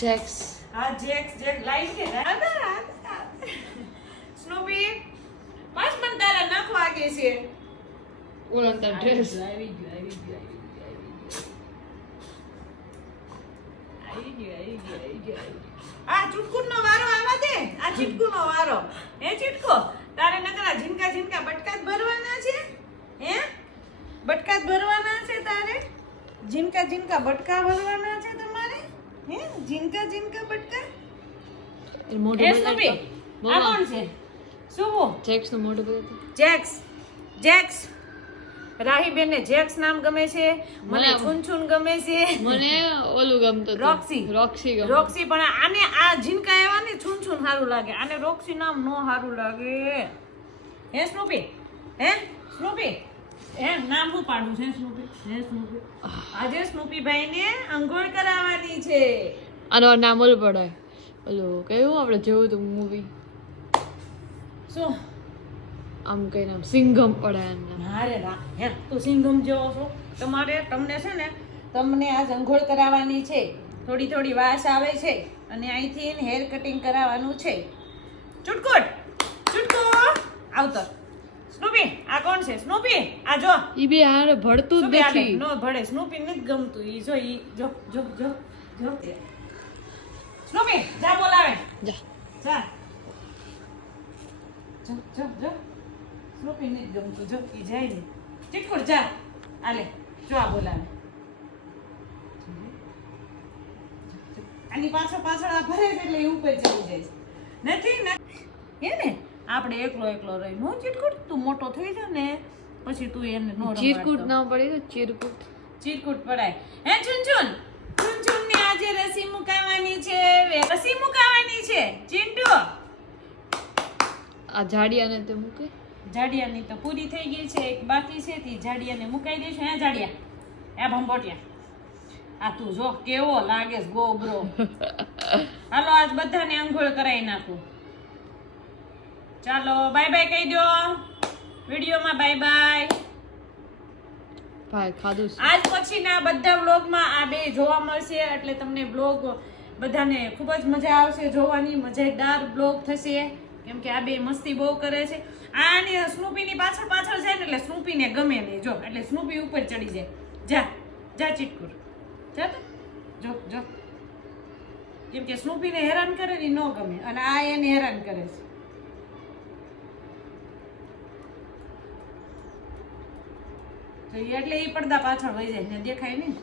Jacks. હા jacks light કે સ્નૂપી બસ પણ તારા નખ વાગે છે. ઉલંતા ડ્રેસ. આવી ગયો. આ ચૂટકુનો વારો આવા દે. આ ચીટકુનો વારો. હે ચીટકો તારે નકરા ઝીનકા બટકા જ ભરવાના છે. હે બટકા જ ભરવાના છે તારે. ઝીનકા બટકા ભરવાના છે તમારે. હે ઝીનકા બટકા. એ મોટો એ સ્નૂપી આ કોણ છે? શુભો જેક્સ નો મોટો બધો. જેક્સ રાહીબેન ને જેક્સ નામ ગમે છે. મને છુનછુન ગમે છે. મને ઓલું ગમતો રોક્સી પણ આને આ ઝીનકા એવા ને છુનછુન સારું લાગે. આને રોક્સી નામ નો સારું લાગે. હે સ્નૂપી હે નામ શું પાડું છે સ્નૂપી? આજે સ્નૂપી ભાઈ ને અંઘોળ કરાવવાની છે. આનો નામ ઓલું પડાય. ઓલું કયું આપણે જોયું તું મૂવી. શું આમ કઈ નામ સિંઘમ પડાય. અરે રા હે તું સિંઘમ જેવો છો. તમને છે ને તમને આજ અંઘોળ કરાવવાની છે. થોડી વાસ આવે છે અને અહીંથી હેર કટિંગ કરાવવાનું છે. ચૂટકુ આવતો સ્નૂપી આ કોણ છે? સ્નૂપી આ જો ઈ બે હારે ભળતું જ નથી. નો ભળે. સ્નૂપી નથી ગમતું. ઈ જો સ્નૂપી જા બોલાવે જા જો સ્નૂપી નથી ગમતું. જો ઈ જાય ને ચીટકુડ જા આલે જો આ બોલાવે. આની પાછળ આ ભરે છે એટલે એ ઉપર ચડી જાય નથી હે ને. આપણે એકલો રહી નો ચીટકુટ. તું મોટો થઈ જા ને પછી તું એને નો ચીરકુટ ના પડી તો ચીરકુટ પડાય. હે છુનછુન ને આજે રસી મુકાવાની છે. ચિંટુ આ જાડિયાને તે મૂકે. જાડિયાની તો પૂરી થઈ ગઈ છે. એક બાકી છે તે જાડિયાને મુકાઈ દઈશું. હે જાડિયા એ ભંભોટિયા આ તું જો કેવો લાગે છે ગોબરો. હાલો આજ બધાને અંઘોળ કરાવી નાખું. ચાલો બાય બાય કહી દો વિડીયોમાં. બાય ભાઈ ખાધું છે. આજ પછીના બધા વ્લોગમાં આ બે જોવા મળશે એટલે તમને વ્લોગ બધાને ખૂબ જ મજા આવશે જોવાની. મજેદાર વ્લોગ થશે કેમ કે આ બે મસ્તી બહુ કરે છે. આની સ્નૂપીની પાછળ જાય ને એટલે સ્નૂપીને ગમે નહીં. જો એટલે સ્નૂપી ઉપર ચડી જાય. જા ચીટકુર જા તો જો કેમ કે સ્નૂપીને હેરાન કરે ને ન ગમે અને આ એને હેરાન કરે છે. એટલે એ પડદા પાછળ વહી જાય ને દેખાય નહીં.